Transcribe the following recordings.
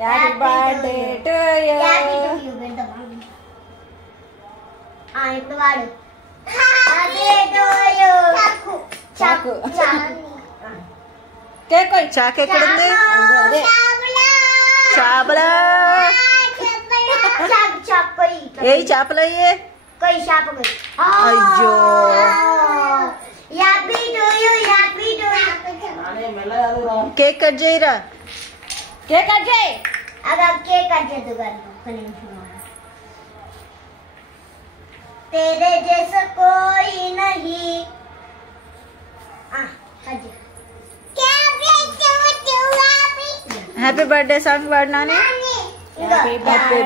Happy birthday to you. ఇప్పుడు వాడు చాకు కేక్ చాక్ ఎక్కడుంది? చేపలు ఏ చేపలు అయ్యే? అయ్యో కేక్ కట్ చేయరా? కేక్ కట్ చేయి. కేక్ కట్ చేద్దు तेरे जैसा कोई नहीं హ్యాపీ బర్త్డే సాంగ్ పాడినానే. Happy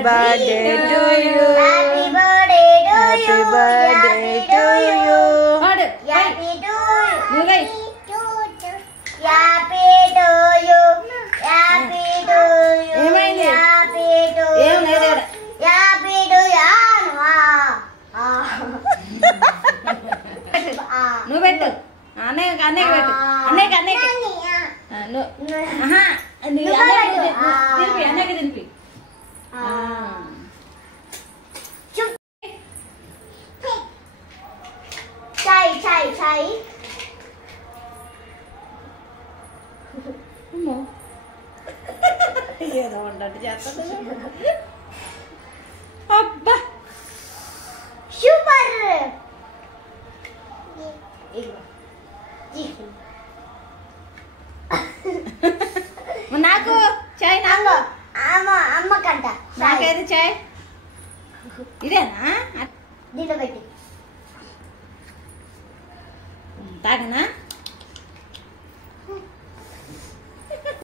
birthday to you. Happy birthday happy birthday to you. Happy to నువ్వే happy to you happy to you ఏమైంది? హ్యాపీ టు ఏం లేదు. హ్యాపీ టు నువ్వు పెట్టు. అన్నయ్య అన్నయ్య పెట్టు. అన్నయ్య అన్నయ్య తినిపి అన్నయ్యకి తినిపి. చాయ్ చాయ్ చాయ్ ఏదో ఉండట్టు చేస్తుంది. అబ్బా సూపర్ నాకు చాయ్. నాకు అమ్మకంట నాకేది చాయ్? ఇదేనా? దీంట్లో పెట్టి తాగనా?